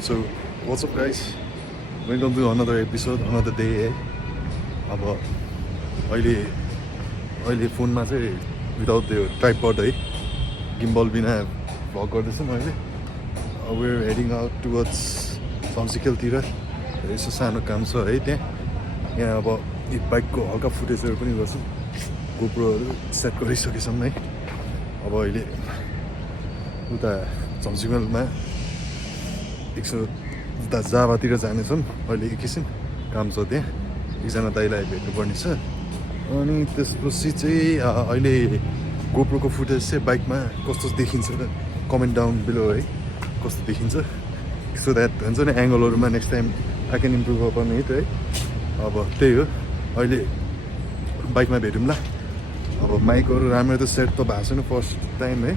So, what's up guys? Welcome to another episode, another day है। अब अहिले फोनमा चाहिँ विदाउट त्यो ट्राइपड है, गिम्बल बिना भ्लग गर्दैछु मैले। we're heading out towards सम्सिखेलतिर। यसो सानो काम छ है त्यहाँ। यहाँ अब बाइकको हल्का फुटेजहरू पनि गर्छु, गोप्रोहरू सेट गरिसकेछौँ है। अब अहिले उता सम्सिखेलमा उता जाभातिर जानेछौँ। अहिले एकैछिन काम छ त्यहाँ, एकजना दाइलाई भेट्नुपर्ने छ। अनि त्यसपछि चाहिँ अहिले गोप्रोको फुटेज चाहिँ बाइकमा कस्तो देखिन्छ कमेन्ट डाउन बिलो है, कस्तो देखिन्छ, सो द्याट हुन्छ नि एङ्गलहरूमा next time I can improve upon it है। अब त्यही हो, अहिले बाइकमा भेटौँला। अब माइकहरू राम्रो त सेट त भएको छैन फर्स्ट टाइम है।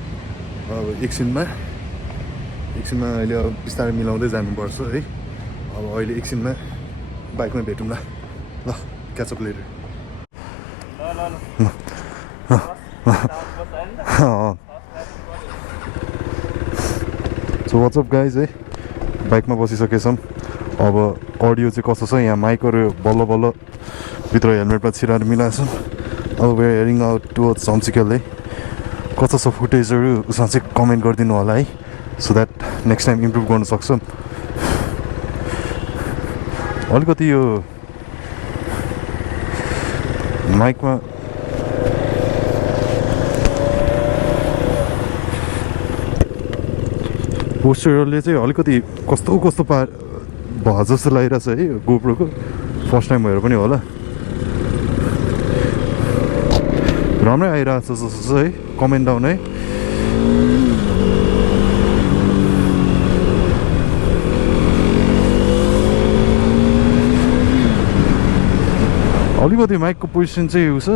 अब एकछिनमा अहिले अब बिस्तारै मिलाउँदै जानुपर्छ है। अब अहिले एकछिनमा बाइकमा भेटौँला। ल catch up later. So what's up guys है, बाइकमा बसिसकेछौँ। अब अडियो चाहिँ कस्तो छ, यहाँ माइकहरू बल्ल बल्ल भित्र हेलमेटमा छिराएर मिलाएको छौँ। अब वेयर हेयरिङ आउट टुवर्ड्स सम्सिखेल है। कस्तो छ फुटेजहरू उसमा चाहिँ कमेन्ट गरिदिनु होला है, so that next time improve गर्न सक्छौँ। अलिकति यो माइकमा पोस्चरले चाहिँ अलिकति कस्तो भयो जस्तो लागिरहेको छ है गोप्रोको। फर्स्ट टाइम भएर पनि होला, राम्रै आइरहेको छ जस्तो छ है। कमेन्ट डाउन है। अलिकति माइकको पोजिसन चाहिँ उस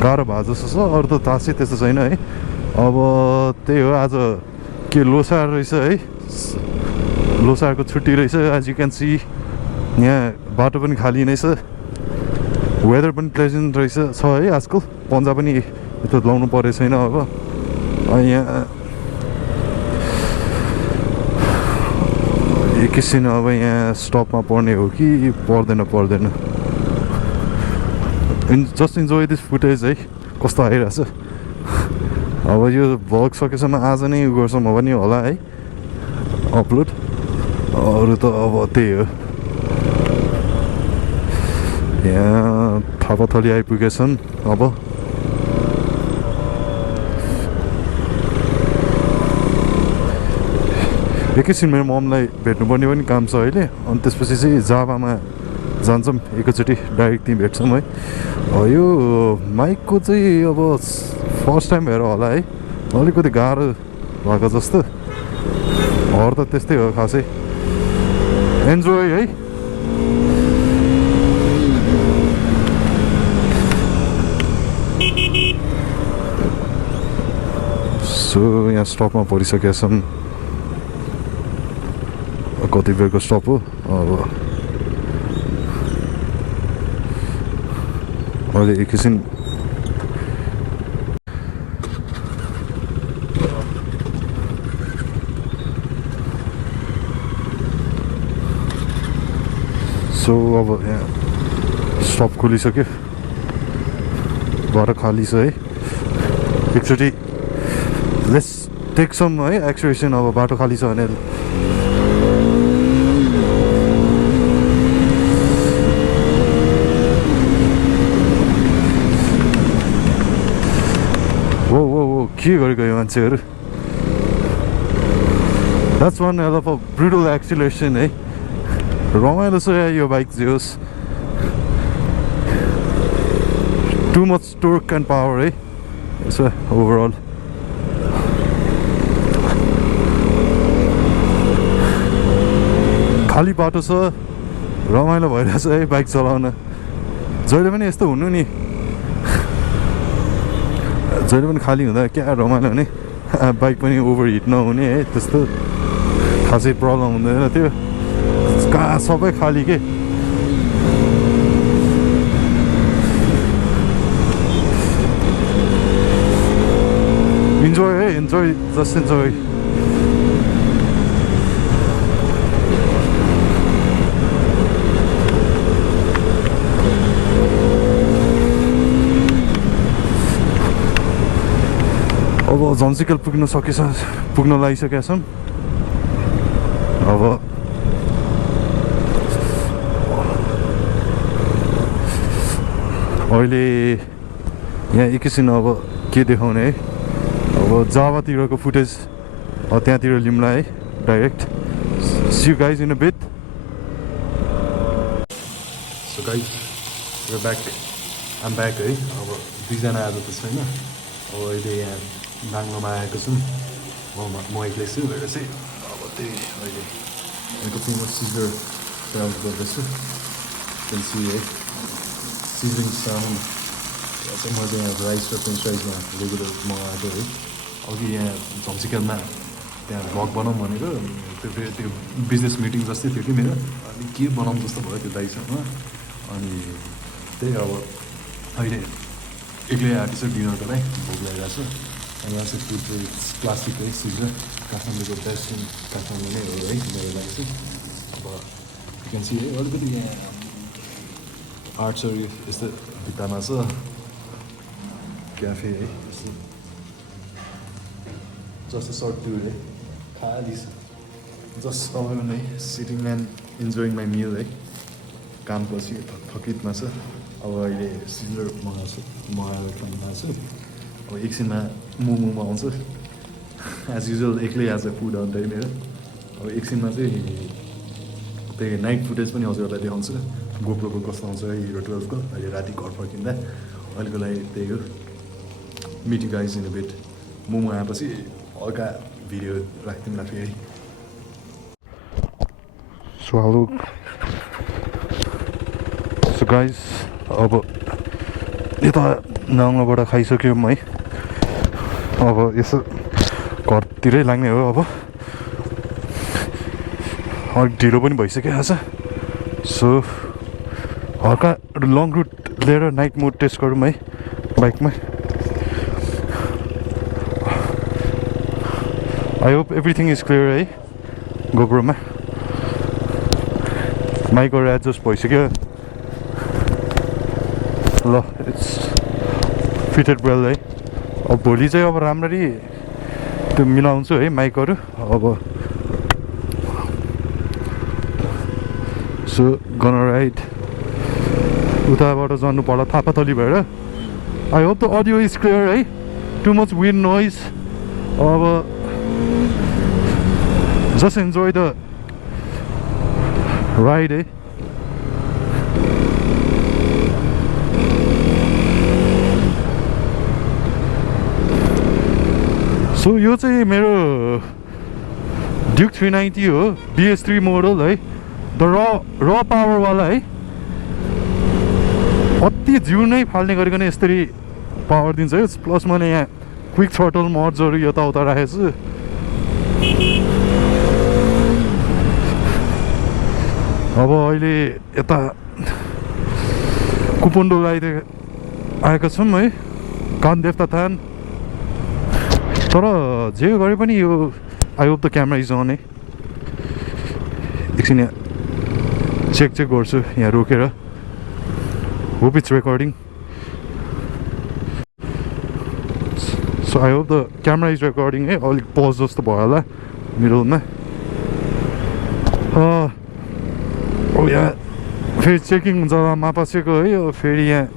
गाह्रो भयो जस्तो छ, अरू त थाहा चाहिँ त्यस्तो छैन है। अब त्यही हो, आज के लोसार रहेछ है, लोसारको छुट्टी रहेछ। एज यु क्यान सी यहाँ बाटो पनि खाली नै छ, वेदर पनि प्लेजेन्ट रहेछ छ है आजकल। पन्जा पनि यस्तो लाउनु परेको छैन। अब यहाँ एकैछिन अब यहाँ स्टपमा पर्ने हो कि पर्दैन। जस्ट इन्जोय दिस फुटेज है, कस्तो आइरहेछ। अब यो भ्लग सकेसम्म आज नै गर्छौँ भने होला है अपलोड। अरू त अब त्यही हो। यहाँ थापाथली आइपुगेछन्। अब एकैछिन मेरो ममलाई भेट्नुपर्ने पनि काम छ अहिले। अनि त्यसपछि चाहिँ जाभामा जान्छौँ एकैचोटि, डाइरेक्ट त्यहीँ भेट्छौँ है। यो माइकको चाहिँ अब फर्स्ट टाइम भएर होला है, अलिकति गाह्रो भएको जस्तो। अरू त त्यस्तै हो खासै। एन्जोय है। सो यहाँ स्टपमा परिसकेका छौँ, कति बेरको स्टप हो। अब अहिले एकैछिन सो अब यहाँ स्टप खोलिसक्यो, बाटो खाली छ है। एकचोटि लेट्स टेक सम है एक्सप्रेसन। अब बाटो खाली छ भने वो के गरेको यो मान्छेहरू। That's one hell of a brutal acceleration है। रमाइलो छ या यो बाइक जे होस्, too much torque and power है यसो ओभरअल। खाली बाटो छ, रमाइलो भइरहेछ है बाइक चलाउन। जहिले पनि यस्तो हुनु नि, जहिले पनि खाली हुँदा क्या रमाइलो हुने, बाइक पनि ओभरहिट नहुने है, त्यस्तो खासै प्रब्लम हुँदैन त्यो। कहाँ सबै खाली के। इन्जोय है, इन्जोय, जस्ट इन्जोय। झन्सिकल पुग्न लागिसकेका छौँ। अब अहिले यहाँ एकैछिन अब के देखाउने है, अब जावातिरको फुटेज त्यहाँतिर लिउँला है direct. See you guys in a bit. So guys you back, I'm back है। अब दुईजना आज त छैन, अब अहिले यहाँ बाङ्लोमा आएको छौँ। म एक्लै छु भएर चाहिँ अब त्यही अहिले यहाँको फेमस सिजर ट्राभल गर्दैछु। सी है सिजरिङ साउन्ड। यहाँ चाहिँ म चाहिँ यहाँ राइस र फ्रेन्च फ्राइजमा रेगुलर मगाएको है। अघि यहाँ झम्सिकलमा त्यहाँ भ्लग बनाऊँ भनेको, त्यो फेरि त्यो बिजनेस मिटिङ जस्तै थियो कि मेरो, अनि के बनाउँ जस्तो भयो त्यो दाइसँग। अनि त्यही अब अहिले एक्लै आँटी छ डिनरको लागि, भोक लागिरहेको छ। अनि यहाँ चाहिँ फुड चाहिँ क्लासिक है सिजर, काठमाडौँको बेस्ट इन काठमाडौँ नै हो है मेरो लागि चाहिँ। अब भ्याकेन्सी है अलिकति यहाँ आर्ट्सहरू यस्तो भित्तामा छ क्याफे है, यस्तो जस्तो सर्ट टुर है, खाली छ जस्ट अब नै सिटिङ एन्ड इन्जोइङ माई मिल है। काम पछि थकितमा छ। अब अहिले सिजर मगाएर खानु छु। अब एकछिनमा मोमोमा आउँछु। एज युजल एक्लै आज फुड अन्त मेरो। अब एकछिनमा चाहिँ त्यही नाइट फुटेज पनि हजुरहरूलाई देखाउँछु, गोप्रोको कस्तो आउँछ है हिरो 12को। अहिले राति घर फर्किँदा अहिलेको लागि त्यही हो। Meeting guys in a beet. Momo आएपछि हल्का भिडियो राख्दिउँला फेरि। सो हेलो सो गाइज, अब यता नाङ्लोबाट खाइसक्यौँ है। अब यसो घरतिरै लाग्ने हो। अब अलिक ढिलो पनि भइसकेको छ। सो हल्का लङ रुट लिएर नाइट मोड टेस्ट गरौँ है बाइकमा। I hope everything is clear है गोप्रोमा। माइकहरू एडजस्ट भइसक्यो ल, इट्स फिटेड वेल है। अब भोलि चाहिँ अब राम्ररी त्यो मिलाउँछु है माइकहरू। अब सो गन राइड उताबाट जानु पर्ला थापाथली भएर। I hope the audio is clear है, टु मच विन्ड नोइज। अब जस्ट इन्जोय द राइड है। सो यो चाहिँ मेरो ड्युक 390 हो, BS3 मोडल है। द र पावरवाला है। अति जिउ नै फाल्ने गरिकन यसरी पावर दिन्छ है। प्लस मैले यहाँ क्विक थ्रोटल मोड्सहरू यताउता राखेको छु। अब अहिले यता कुपन्डो आएका छौँ है, कानदेवता थान। तर जे गरे पनि यो I hope the camera is on है। एकछिन यहाँ चेक गर्छु यहाँ रोकेर। Hope it's recording. So I hope the camera is recording है। अलिक पज जस्तो भयो होला मिडलमा। यहाँ फेरि चेकिङ हुन्छ मापासेको है। फेरि यहाँ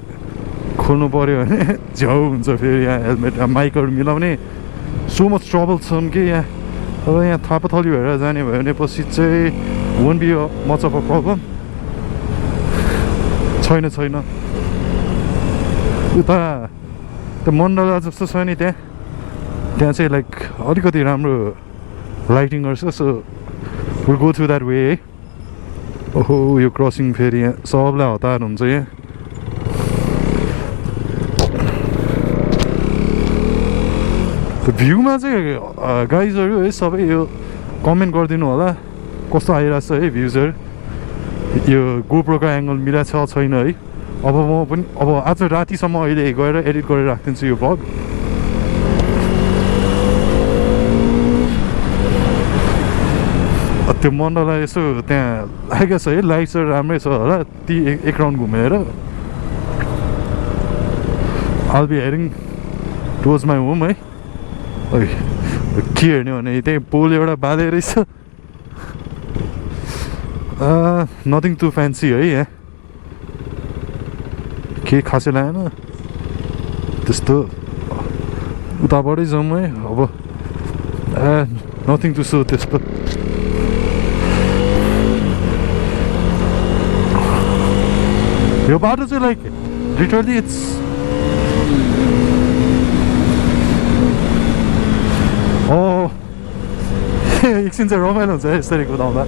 खोल्नु पऱ्यो भने झ्याउ हुन्छ। फेरि यहाँ हेलमेट माइकहरू मिलाउने सो मच ट्रबल छन् कि यहाँ। अब यहाँ थापाथली भएर जाने भयो भने पछि चाहिँ won't be much of a problem छैन। उता त्यो मण्डला जस्तो छ नि त्यहाँ चाहिँ लाइक अलिकति राम्रो लाइटिङहरू छ। So will go through that way है। ओहो यो क्रसिङ फेरि यहाँ सबलाई हतार हुन्छ यहाँ। भ्यूमा चाहिँ गाइजहरू है सबै यो कमेन्ट गरिदिनु होला कस्तो आइरहेको छ है भ्युजहरू। यो गोप्रोको एङ्गल मिलाएको छ छैन है। अब म पनि अब आज रातिसम्म अहिले गएर एडिट गरेर राखिदिन्छु यो भ्लग। त्यो मण्डला यसो त्यहाँ लागेको छ है, लाइट्सहरू राम्रै छ होला। ती एक राउन्ड घुमेर I'll be heading towards my home है। के हेर्ने भने त्यही पोल एउटा बाले रहेछ नथिङ टु फ्यान्सी है यहाँ केही खासै लागेन त्यस्तो उताबाटै जाउँ है अब नथिङ टु सो त्यस्तो यो बाटो चाहिँ लाइक लिटरली इट्स एकछिन चाहिँ रमाइलो हुन्छ यसरी कुदाउँदा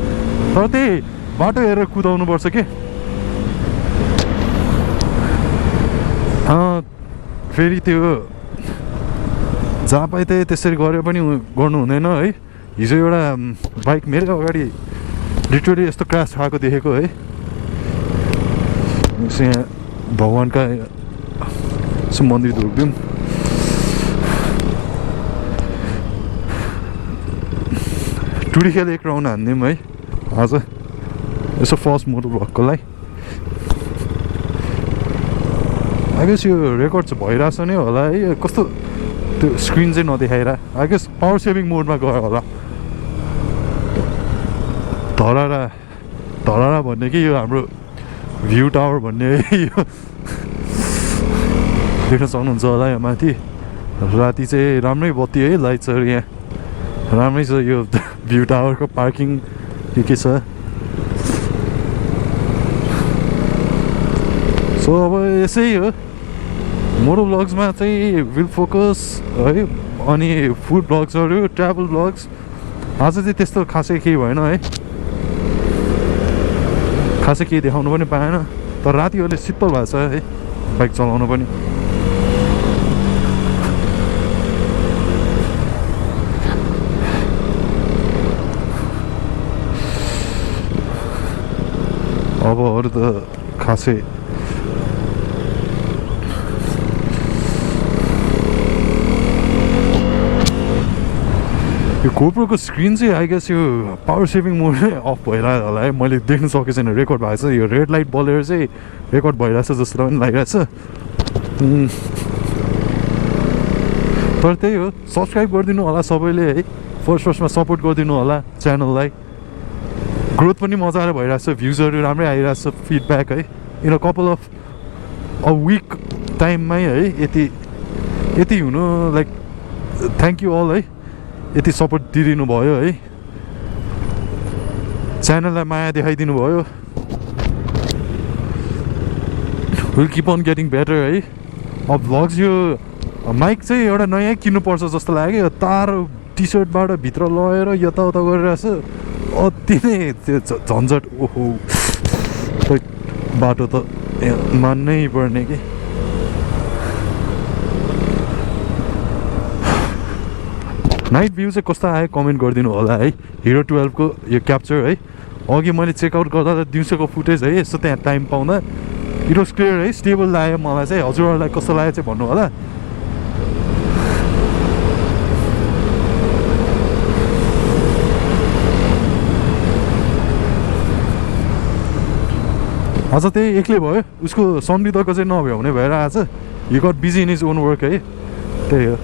तर त्यही बाटो हेरेर कुदाउनु पर्छ कि फेरि त्यो जहाँ पाइ त्यही त्यसरी गरे पनि गर्नु हुँदैन है हिजो एउटा बाइक मेरो अगाडि लिटरली यस्तो क्रास खाएको देखेको है यहाँ भगवान्का यसो मन्दिर धुक्दिउँ टुडी खेल एक राउन्ड हान्दिउँ है आज यसो फर्स्ट मोटो भ्लगको लागि आई गेस यो रेकर्ड चाहिँ भइरहेछ नै होला है कस्तो त्यो स्क्रिन चाहिँ नदेखाएर आई गेस पावर सेभिङ मोडमा गयो होला धरारा भन्ने कि यो हाम्रो भ्यू टावर भन्ने यो देख्न सक्नुहुन्छ होला यहाँ माथि राति चाहिँ राम्रै बत्ती है लाइट्सहरू यहाँ राम्रै छ यो भ्यू टावरको पार्किङ के छ सो अब यसै हो मोटो ब्लग्समा चाहिँ विल फोकस है अनि फुड ब्लग्सहरू ट्राभल ब्लग्स आज चाहिँ त्यस्तो खासै केही भएन है खासै केही देखाउनु पनि पाएन तर राति अहिले शीतल भएको छ है बाइक चलाउनु पनि अब अरू त खासै यो गोप्रोको स्क्रिन चाहिँ आई गेस यो पावर सेभिङ मोड नै अफ भइरहेको होला है मैले देख्नु सकेको छैन रेकर्ड भएको छ यो रेड लाइट बलेर चाहिँ रेकर्ड भइरहेछ जस्तो पनि लागिरहेछ तर त्यही हो सब्सक्राइब गरिदिनु होला सबैले है फर्स्टमा सपोर्ट गरिदिनु होला च्यानललाई ग्रोथ पनि मजाले भइरहेछ भ्युजहरू राम्रै आइरहेछ फिडब्याक है in a couple of a week टाइममै है यति हुनु लाइक थ्याङ्क यू अल है यति सपोर्ट दिइदिनु भयो है च्यानललाई माया देखाइदिनु भयो will keep on getting better है अब भ्लग्स यो माइक चाहिँ एउटा नयाँ किन्नुपर्छ जस्तो लाग्यो तार टी सर्टबाट भित्र लगेर यताउता गरिरहेछ अति नै त्यो झन्झट ओहो बाटो त मान्नै पर्ने कि नाइट भ्यू चाहिँ कस्तो आयो कमेन्ट गरिदिनु होला है हिरो 12 को यो क्याप्चर है अघि मैले चेकआउट गर्दा त दिउँसोको फुटेज है यसो त्यहाँ टाइम पाउँदा इट वाज क्लियर है स्टेबल लाग्यो मलाई चाहिँ हजुरहरूलाई कस्तो लाग्यो चाहिँ भन्नु होला आज त्यही एक्लै भयो उसको सम्झिँदाको चाहिँ नभ्याउने भएर आज he got busy in his own work है त्यही हो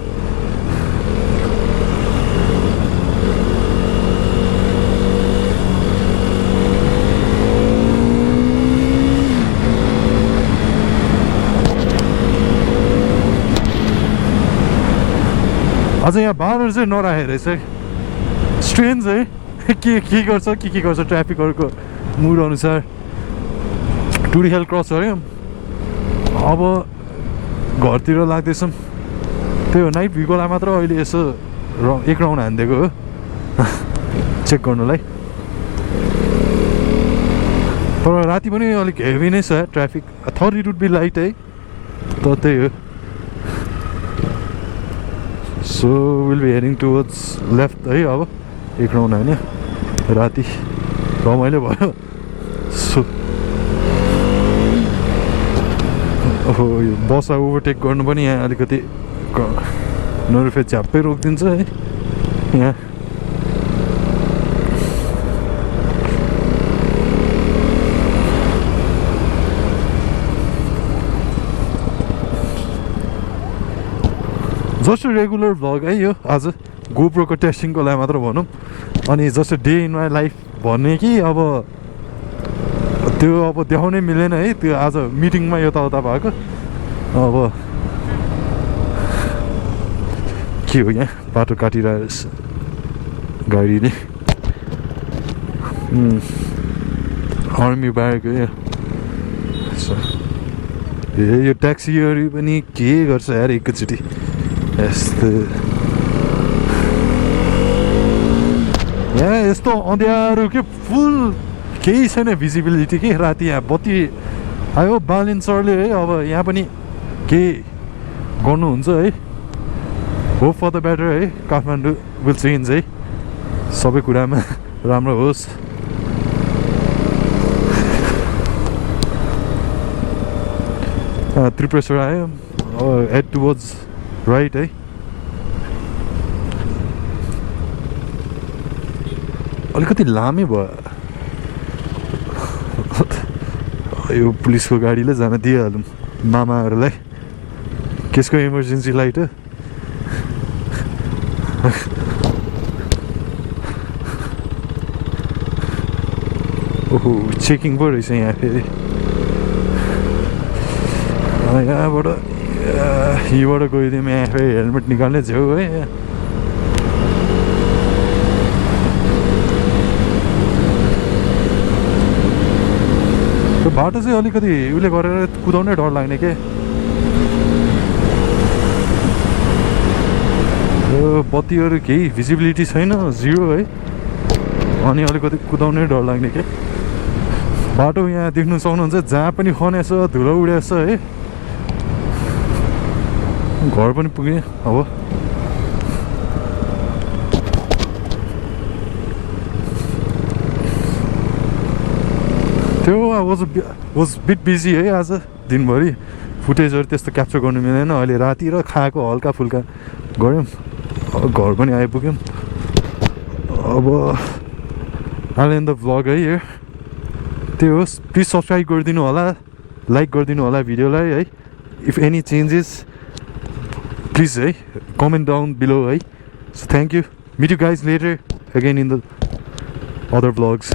अझ यहाँ बारहरू चाहिँ नराखेर चाहिँ स्ट्रेन्ज है के गर्छ ट्राफिकहरूको मुड अनुसार टुडी हेल क्रस गऱ्यौँ अब घरतिर लाग्दैछौँ त्यही हो नाइट भ्यूको लागि मात्र अहिले यसो एक राउन्ड हानिदिएको हो चेक गर्नुलाई तर राति पनि अलिक हेभी नै छ ट्राफिक थर इट वुड बी लाइट है त त्यही हो so will be heading towards left है अब एक राउन्ड होइन राति रमाइलो भयो सो ओहो यो बस ओभरटेक गर्नु पनि यहाँ अलिकति नरुफे झ्याप्पै रोकिदिन्छ है यहाँ जस्ट रेगुलर भ्लग है यो आज गोप्रोको टेस्टिङको लागि मात्र भनौँ अनि just day in my life भन्ने कि अब त्यो अब देखाउनै मिलेन है त्यो आज मिटिङमा यताउता भएको अब के हो यहाँ बाटो काटिरहेको गाडीले आर्मी बारेको यो ट्याक्सीहरू पनि के गर्छ यार एकैचोटि यस्तो यहाँ यस्तो अँध्यारो के फुल केही छैन भिजिबिलिटी के राति यहाँ बत्ती आयो बालिन सरले है अब यहाँ पनि केही गर्नुहुन्छ है होप फर द बेटर है काठमाडौँ विल चेन्ज है सबै कुरामा राम्रो होस् त्रिपुरेश्वर आयो हेड टुवर्ड्स राइट है अलिकति लामै भयो यो पुलिसको गाडीले जान दिइहालौँ मामाहरूलाई केसको इमर्जेन्सी लाइट हो ओहो चेकिङ पो रहेछ यहाँ फेरि यहाँबाट यहीँबाट गइदिउँ यहाँ फेरि हेलमेट निकाल्ने छेउ है त्यो बाटो चाहिँ अलिकति उसले गरेर कुदाउनै डर लाग्ने के बत्तीहरू केही भिजिबिलिटी छैन जिरो है अनि अलिकति कुदाउनै डर लाग्ने के बाटो यहाँ देख्नु सक्नुहुन्छ जहाँ पनि खनेछ धुलो उडेछ है घर पनि पुगेँ अब त्यो वाज बिट बिजी है आज दिनभरि फुटेजहरू त्यस्तो क्याप्चर गर्नु मिलेन अहिले राति र खाएको हल्का फुल्का गऱ्यौँ घर पनि आइपुग्यौँ अब अहिले द भ्लग है यो त्यो होस् प्लिज सब्सक्राइब गरिदिनु होला लाइक गरिदिनु होला भिडियोलाई है इफ एनी चेन्जेस प्लिज है कमेन्ट डाउन बिलो है so thank you meet you guys later again in the other vlogs